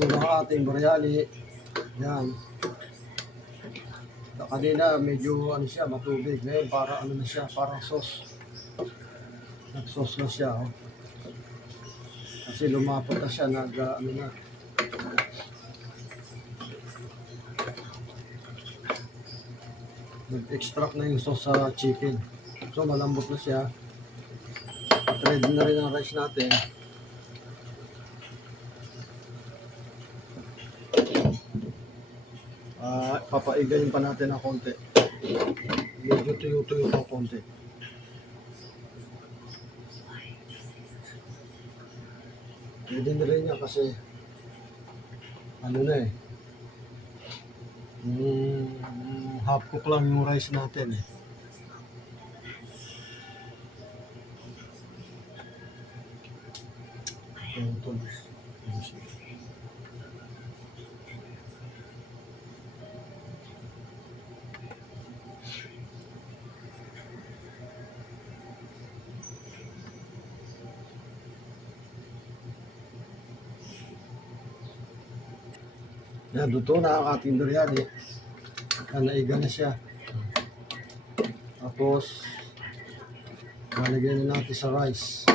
Luto ng ating biryani. Yan. Kanina medyo ano siya, matubig. Ngayon para ano na siya, parang sauce. Nag-sauce na siya. Oh. Kasi lumapot na siya, ano na. Nag-extract na yung sauce sa chicken. So malambot na siya. At ready na rin ang rice natin. Papaigayin pa natin ng konti. Medyo tuyo-tuyo ng konti. Pwede na rin niya kasi ano na eh. Half cook lang yung rice natin eh. Ito. Yan, luto na ang ating biryani. Naiga na siya. Tapos, lalagyan na natin sa rice.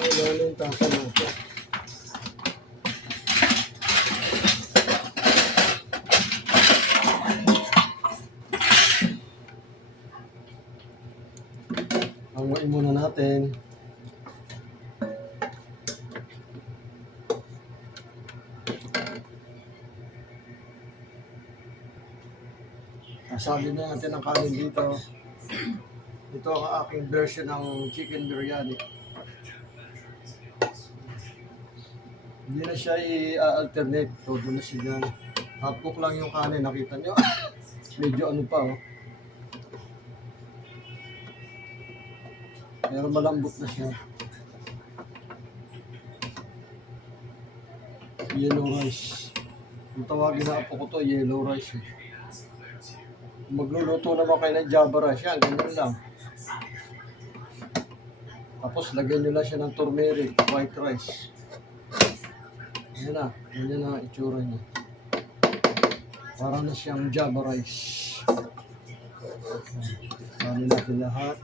Lalo yung tasa natin. Hanguin muna natin. Nasabi na natin ang kanin dito. Ito ang aking version ng chicken biryani. Hindi na siya i-alternate. Todo na siya. Half cook lang yung kanin. Nakita nyo? Medyo ano pa oh. Pero malambot na siya. Yellow rice. Yung tawagin na apo ko to, yellow rice eh. Magluluto naman kayo ng java rice yan, ganyan lang. Tapos lagyan nyo lang siya ng turmeric, white rice. Yan na, ganyan na itsura niya. Para na siyang java rice. Sali natin lahat.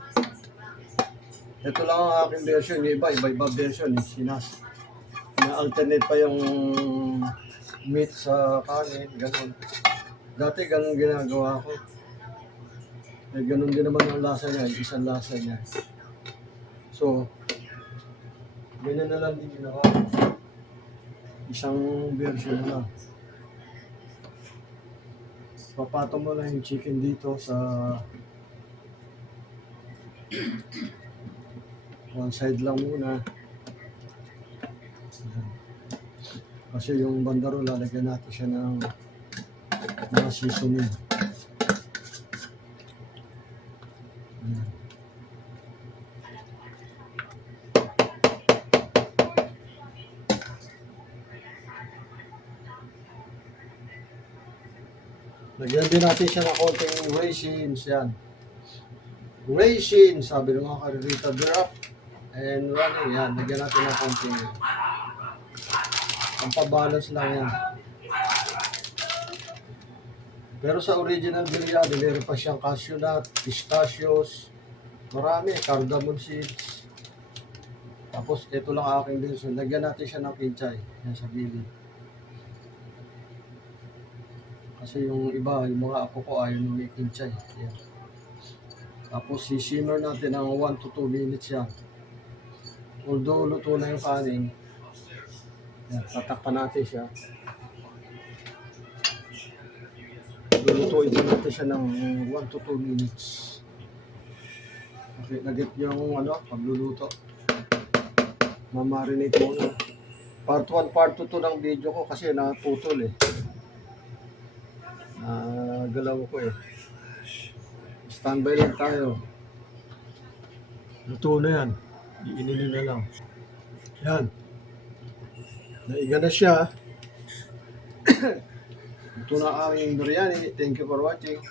Ito lang ang aking version, yung iba version eh. Na-alternate pa yung meat sa kanin, ganun. Dati ganun ginagawa ko. Eh, ganun din naman ang lasa niya, isang lasa niya. So, ganyan na lang din ginawa. Isang version na lang. Papatong mo lang yung chicken dito sa one side lang muna. Kasi yung bandaro, lalagyan natin siya ng mga seasoning. Lagyan din natin siya ng konting raisins. Yan. Raisins, sabi ng mga karirita, drop and running. Yan, lagyan natin ng konting. Ang pabalance lang yan. Pero sa original biryani, meron pa siyang cashew nut, pistachios, marami, cardamom seeds. Tapos ito lang aking version. Lagyan natin siya ng kinchay. Yan sa gilid. Kasi yung iba, yung mga apo ko ayaw nung may kinchay. Yan. Tapos si-simmer natin ng 1 to 2 minutes yan. Although luto na yung kanin, yan, tatakpan natin siya. Lulutuin natin siya ng 1 to 2 minutes. Okay, nagit yung ano, pagluluto. Mamarinate muna. Part 1, part 2 to ng video ko kasi naputol eh. Galaw ko eh. Standby lang tayo. Luto na yan. Iininin na lang. Yan. Naiga na siya. Ito na ang aming biryani. Thank you for watching.